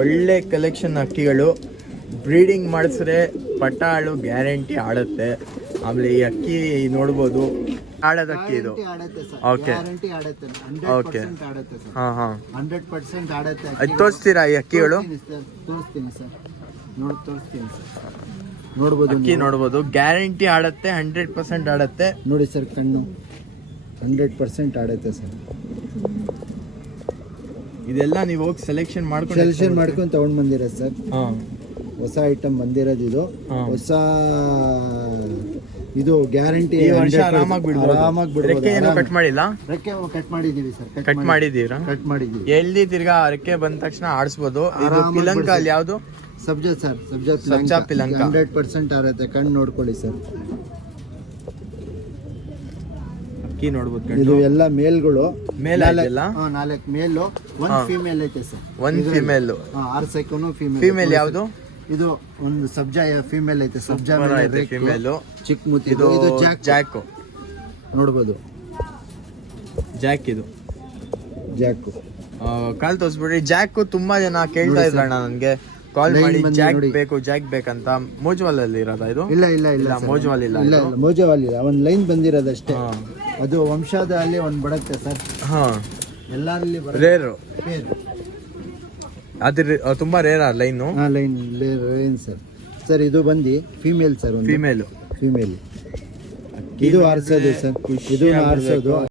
ಒಳ್ಳೆ collection ಅಕ್ಕಿಗಳು. Breeding ಮಾಡಿಸಿದ್ರೆ ಪಟ್ಟಾಳು guarantee ಆಡುತ್ತೆ. ಆಮೇಲೆ ಈ ಅಕ್ಕಿ ನೋಡ್ಬೋದು, ಆಡೋದು ಅಕ್ಕಿ ಇದು. ಓಕೆ ಓಕೆ, ಹಾಂ ಹಾಂ, 100% ಆಡುತ್ತೆ. ಅದು ತೋರಿಸ್ತೀರಾ ಈ ಅಕ್ಕಿಗಳು? ತೋರಿಸ್ತೀನಿ ಸರ್, ತೋರಿಸ್ತೀನಿ ಸರ್. ನೋಡ್ಬೋದು, ಅಕ್ಕಿ ನೋಡ್ಬೋದು, ಗ್ಯಾರಂಟಿ ಆಡುತ್ತೆ, 100% ಆಡುತ್ತೆ. ನೋಡಿ ಸರ್, ಕಣ್ಣು 100% ಆಡುತ್ತೆ ಸರ್. ಇದೆಲ್ಲ ನೀವು ಹೋಗಿ ಸೆಲೆಕ್ಷನ್ ಮಾಡ್ಕೊಂಡು ತಗೊಂಡ್ ಬಂದಿರೋದು ಸರ್. ಹಾಂ, ಹೊಸ ಐಟಮ್ ಬಂದಿರೋದು ಇದು. ಹೊಸ ಇದು ಗ್ಯಾರಂಟಿ. ಆರಾಮಾಗಿ ಬಿಡ್ಬೋದು. ಕಟ್ ಮಾಡಿಲ್ಲ? ರೆಕ್ಕೆ ಕಟ್ ಮಾಡಿದೀವಿ ಸರ್. ಕಟ್ ಮಾಡಿದೀರಾ? ಕಟ್ ಮಾಡಿದೀವಿ. ಎಲ್ಲಿ ತಿರ್ಗಾ ರೆಕ್ಕೆ ಬಂದ ತಕ್ಷಣ ಆಡಿಸ್ಬೋದು. ಇದು ಪಿಲಂಕ ಅಲ್ಲಿ ಯಾವುದು? ಸಬ್ಜಾ ಸರ್, ಸಬ್ಜಾ ಪಿಲಂಕ 100% ಆರುತ್ತೆ. ಕಣ್ಣು ನೋಡ್ಕೊಳ್ಳಿ ಸರ್. ಅಕ್ಕಿ ನೋಡ್ಬೋದು. ಇದು ಎಲ್ಲ ಮೇಲ್ಗಳು. ಮೇಲ್ ಆಯ್ತಲ್ಲ? 4 ಮೇಲು, 1 ಫೀಮೇಲ್ ಐತೆ ಸರ್. 1 ಫೀಮೇಲ್. ಆರ್ಸೈಕೋನು ಫೀಮೇಲ್. ಫೀಮೇಲ್ ಯಾವುದು? ಇದು ಒಂದು ಸಬ್ಜಾ ಫೀಮೇಲ್ ಐತೆ. ಸಬ್ಜಾ ಫೀಮೇಲ್, ಚಿಕ್ಕ ಮುತ್ತಿ. ಇದು ಜಾಕ್ ನೋಡ್ಬೋದು. ಜಾಕ್ ಇದು ಜಾಕ್ ಕಾಲ್ ತೋರಿಸ್ಬಿಡ್ರಿ. ಜಾಕ್ ತುಂಬಾ ಜನ ಕೇಳ್ತಾ ಇದ್ರಣ್ಣ ನನ್ಗೆ ಕಾಲ್ ಮಾಡಿ, ಜಾಕ್ ಬೇಕಂತ. ಮೋಜ್ವಾಲ್ ಅಲ್ಲಿ ಇರೋದಾ ಇದು? ಇಲ್ಲ, ಮೋಜ್ವಾಲ್ ಇಲ್ಲ. ಮೋಜವಾಲ್ ಇಲ್ಲ, ಒಂದು ಲೈನ್ ಬಂದಿರೋದಷ್ಟೇ. ಅದು ವಂಶದ ಅಲ್ಲಿ ಒಂದು ಬಡತ್ತೆ ಸರ್. ಹಾ, ಎಲ್ಲರಲ್ಲಿ ರೇರು. ಅದ್ರ ತುಂಬಾ rare line. Line sir. Sir ಇದು ಬಂದು ಫೀಮೇಲ್ ಸರ್. ಫೀಮೇಲ್ ಇದು ಆರ್ಸೋದು ಸರ್. ಇದು ಆರ್ಸೋದು.